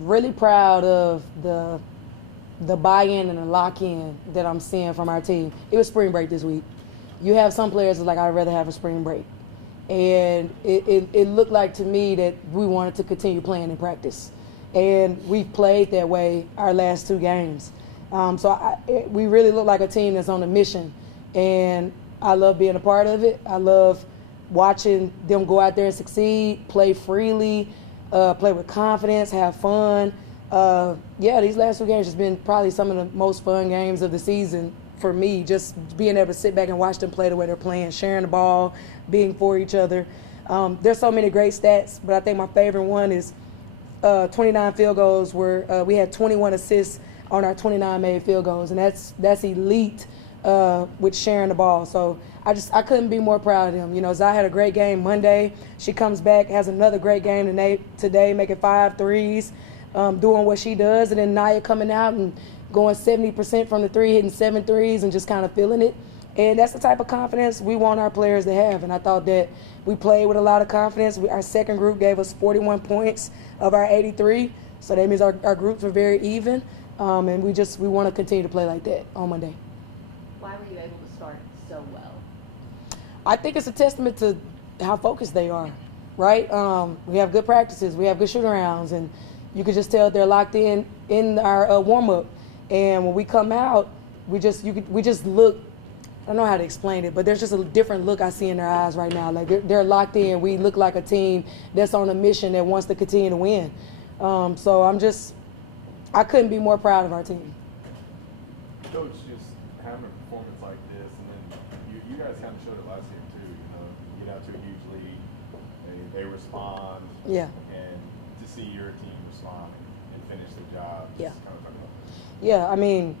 really proud of the buy-in and the lock-in that I'm seeing from our team. It was spring break this week. You have some players that's like, I'd rather have a spring break. And it looked like to me that we wanted to continue playing in practice. And we've played that way our last 2 games. We really look like a team that's on a mission. And I love being a part of it. I love watching them go out there and succeed, play freely, play with confidence, have fun. These last 2 games has been probably some of the most fun games of the season for me, just being able to sit back and watch them play the way they're playing, sharing the ball, being for each other. There's so many great stats, but I think my favorite one is 29 field goals where we had 21 assists on our 29 made field goals, and that's elite with sharing the ball. So I couldn't be more proud of them. You know, Zai had a great game Monday. She comes back, has another great game today, making 5 threes, doing what she does, and then Aniyah coming out and going 70% from the 3, hitting 7 threes and just kind of feeling it. And that's the type of confidence we want our players to have. And I thought that we played with a lot of confidence. Our second group gave us 41 points of our 83. So that means our groups were very even. And we want to continue to play like that on Monday. Why were you able to start so well? I think it's a testament to how focused they are, right? We have good practices. We have good shoot-arounds. And you can just tell they're locked in our warm-up. And when we come out, we just look, I don't know how to explain it, but there's just a different look I see in their eyes right now. Like they're locked in. We look like a team that's on a mission that wants to continue to win. So I couldn't be more proud of our team. Coach, just having a performance like this, and then you guys kind of showed it last year too. You know, you get out to a huge lead, they respond. Yeah. And to see your team respond and finish the job. Yeah. Kind of talk about that. Yeah, I mean,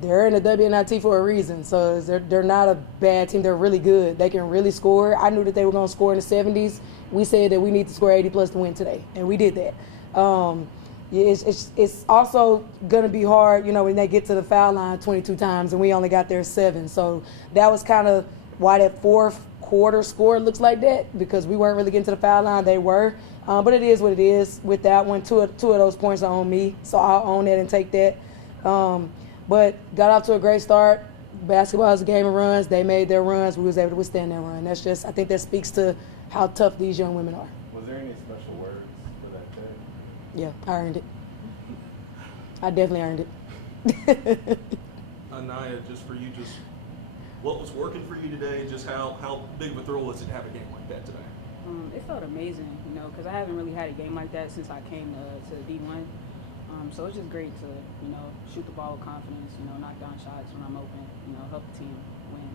they're in the WNIT for a reason. So they're not a bad team. They're really good. They can really score. I knew that they were going to score in the 70s. We said that we need to score 80 plus to win today, and we did that. It's also going to be hard, you know, when they get to the foul line 22 times and we only got there 7. So that was kind of why that fourth quarter score looks like that, because we weren't really getting to the foul line. They were. But it is what it is. With that one, two of those points are on me, so I'll own that and take that. But got off to a great start. Basketball is a game of runs. They made their runs. We was able to withstand their run. I think that speaks to how tough these young women are. Was there any special words for that day? Yeah, I earned it. I definitely earned it. Aniyah, just for you, what was working for you today? Just how big of a thrill was it to have a game like that today? It felt amazing, you know, because I haven't really had a game like that since I came to D1. So it's just great to, you know, shoot the ball with confidence, you know, knock down shots when I'm open, you know, help the team win.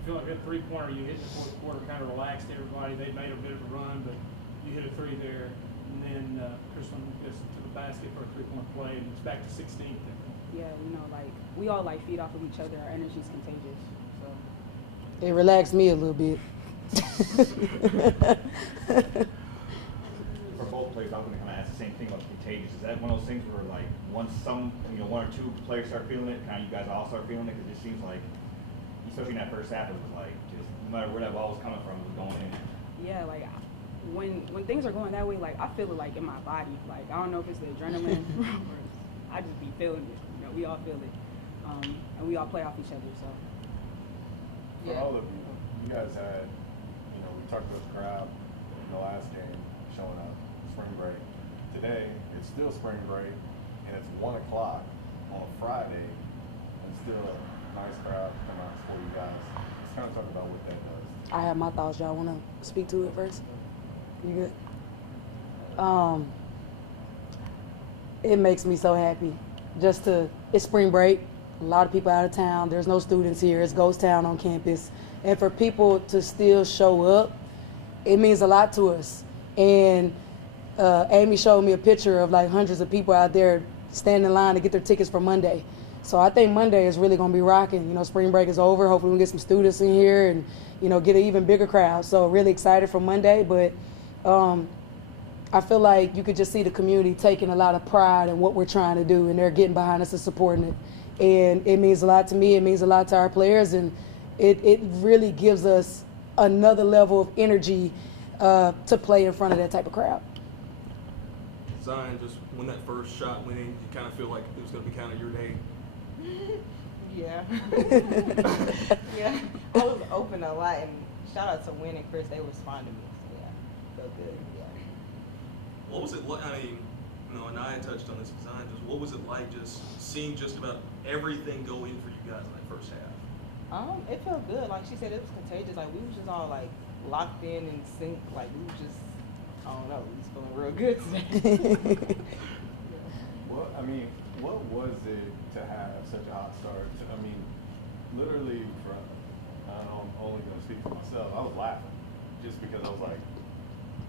You feel like a three-pointer, you hit the fourth quarter, kind of relaxed everybody. They made a bit of a run, but you hit a 3 there, and then Kristen gets to the basket for a 3-point play, and it's back to 16. Yeah, you know, like, we all, like, feed off of each other. Our energy is contagious, so. It relaxed me a little bit. For both players, I was going to kind of ask the same thing about contagious. Is that one of those things where, like, once one or two players start feeling it, kind of you guys all start feeling it? Because it seems like, especially in that first half, it was like, just no matter where that ball was coming from, it was going in. Yeah, like, when things are going that way, like, I feel it, like, in my body. Like, I don't know if it's the adrenaline or I just be feeling it. You know, we all feel it. And we all play off each other, so. For all of you, you guys had, you know, we talked about the crowd in the last game showing up, spring break. Today, it's still spring break, and it's 1 o'clock on a Friday, and still a nice crowd come out for you guys. Let's kind of talk about what that does. I have my thoughts. Y'all want to speak to it first? You good? It makes me so happy. It's spring break. A lot of people out of town. There's no students here. It's ghost town on campus. And for people to still show up, it means a lot to us. And Amy showed me a picture of like hundreds of people out there standing in line to get their tickets for Monday. So I think Monday is really going to be rocking. You know, spring break is over. Hopefully we can get some students in here and, you know, get an even bigger crowd. So really excited for Monday. But I feel like you could just see the community taking a lot of pride in what we're trying to do, and they're getting behind us and supporting it. And it means a lot to me. It means a lot to our players. And it really gives us another level of energy to play in front of that type of crowd. Zyion, just when that first shot went in, you kind of feel like it was going to be kind of your day. Yeah. Yeah. I was open a lot, and shout out to Wynn and Chris. They responded to me. So yeah, felt good. Yeah. What was it like? I mean, Aniyah touched on this with Zyion. Just what was it like just seeing just about everything go in for you guys in that first half? It felt good. Like she said, it was contagious. Like we was just all like locked in and sync. Like we was just, I don't know, we was feeling real good today. Well, I mean, what was it to have such a hot start? I mean, literally, I'm only going to speak for myself. I was laughing just because I was like,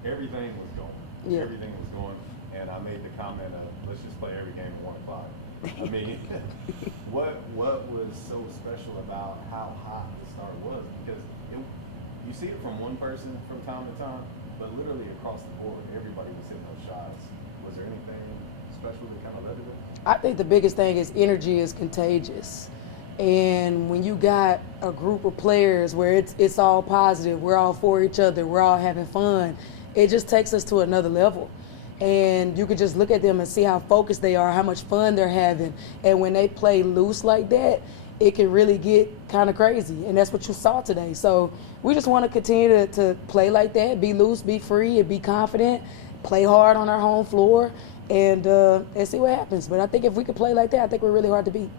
everything was going. Yeah. Everything was going. And I made the comment of, let's just play every game at 1 o'clock. I mean, what was so special about how hot the start was? Because you see it from one person from time to time, but literally across the board, everybody was hitting those shots. Was there anything special that kind of led to that? I think the biggest thing is energy is contagious. And when you got a group of players where it's all positive, we're all for each other, we're all having fun, it just takes us to another level. And you could just look at them and see how focused they are, how much fun they're having. And when they play loose like that, it can really get kind of crazy. And that's what you saw today. So we just want to continue to play like that, be loose, be free, and be confident, play hard on our home floor, and see what happens. But I think if we could play like that, I think we're really hard to beat. You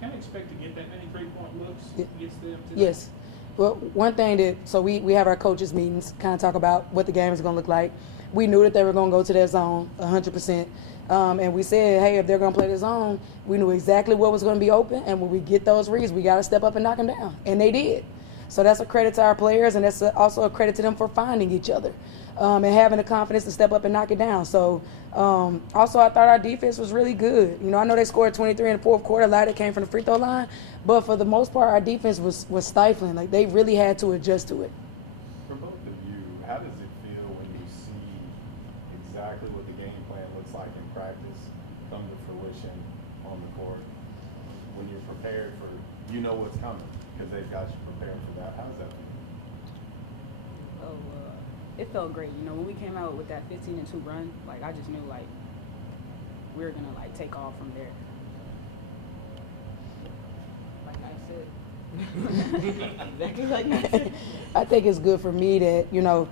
kind of expect to get that many three-point looks against them today? Yes. Well, one thing so we have our coaches meetings, kind of talk about what the game is going to look like. We knew that they were going to go to their zone 100%. And we said, hey, if they're going to play the zone, we knew exactly what was going to be open. And when we get those reads, we got to step up and knock them down. And they did. So that's a credit to our players, and that's also a credit to them for finding each other and having the confidence to step up and knock it down. So also I thought our defense was really good. I know they scored 23 in the fourth quarter. A lot of it came from the free throw line. But for the most part, our defense was stifling. Like, they really had to adjust to it. For both of you, how does it feel when you see exactly what the game plan looks like in practice come to fruition on the court? When you're prepared for, what's coming because they've got you prepared for that. How does that feel? It felt great. When we came out with that 15-2 run, like, I just knew, like, we were gonna, like, take off from there. Like I said. Exactly like I said. I think it's good for me that, when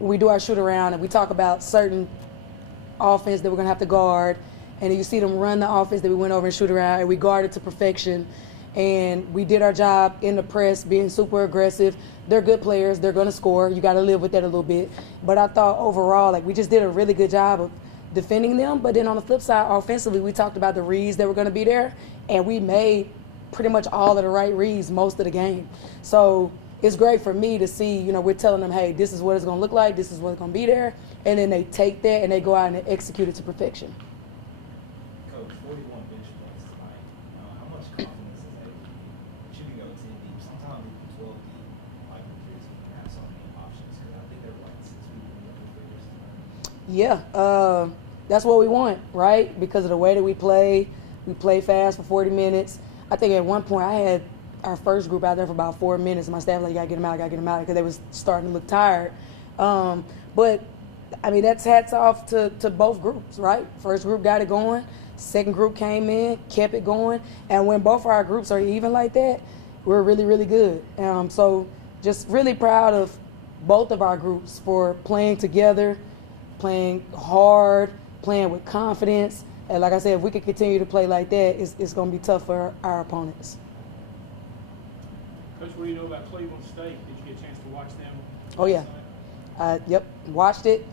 we do our shoot around and we talk about certain offense that we're going to have to guard, and you see them run the offense that we went over and shoot around, and we guarded to perfection, and we did our job in the press, being super aggressive. They're good players. They're going to score. You got to live with that a little bit. But I thought overall, like, we just did a really good job of defending them. But then on the flip side, offensively, we talked about the reads that were going to be there, and we made pretty much all of the right reads most of the game. So it's great for me to see, we're telling them, hey, this is what it's going to look like, this is what's going to be there, and then they take that and they go out and they execute it to perfection. Coach, 41 bench points tonight. How much confidence is that? Shooting go 10 deep, sometimes even 12 deep. Like, I'm curious if you have so many options, because I think there were like 6 people in the figures tonight. Yeah, that's what we want, right? Because of the way that we play fast for 40 minutes. I think at one point I had our first group out there for about 4 minutes, and my staff was like, you gotta get them out, because they was starting to look tired. But I mean, that's hats off to both groups, right? First group got it going, second group came in, kept it going, and when both of our groups are even like that, we're really, really good. So just really proud of both of our groups for playing together, playing hard, playing with confidence. And like I said, if we could continue to play like that, it's going to be tough for our opponents. Coach, what do you know about Cleveland State? Did you get a chance to watch them? Oh, yeah. Yep, watched it.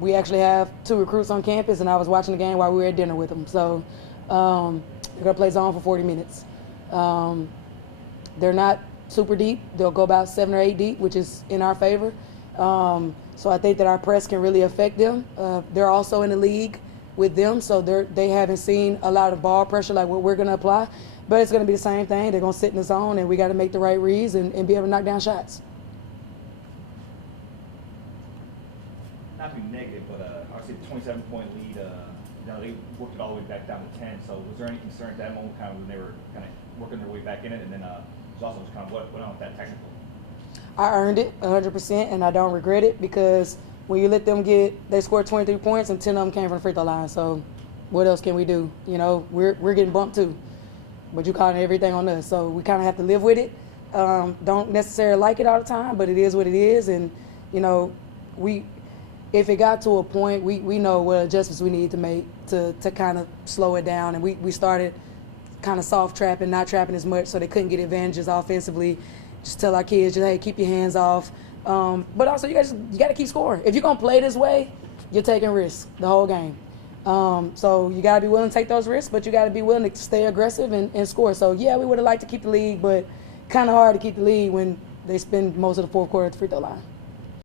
We actually have 2 recruits on campus, and I was watching the game while we were at dinner with them. So they're going to play zone for 40 minutes. They're not super deep. They'll go about 7 or 8 deep, which is in our favor. So I think that our press can really affect them. They're also in the league with them, so they haven't seen a lot of ball pressure like what we're going to apply. But it's going to be the same thing. They're going to sit in the zone, and we got to make the right reads and be able to knock down shots. Not to be negative, but obviously the 27-point lead, they worked it all the way back down to 10. So was there any concern at that moment, kind of when they were kind of working their way back in it, and then there's also just kind of what went on with that technical? I earned it 100%, and I don't regret it, because when you let them they scored 23 points and 10 of them came from the free throw line. So what else can we do? You know, we're getting bumped too, but you calling everything on us. So we kind of have to live with it. Don't necessarily like it all the time, but it is what it is. And, you know, if it got to a point, we know what adjustments we need to make to kind of slow it down. And we started kind of soft trapping, not trapping as much, so they couldn't get advantages offensively. Just tell our kids, hey, keep your hands off. But also, you got to keep scoring. If you're going to play this way, you're taking risks the whole game. So you got to be willing to take those risks, but you got to be willing to stay aggressive and score. So, yeah, we would have liked to keep the lead, but kind of hard to keep the lead when they spend most of the fourth quarter at the free throw line.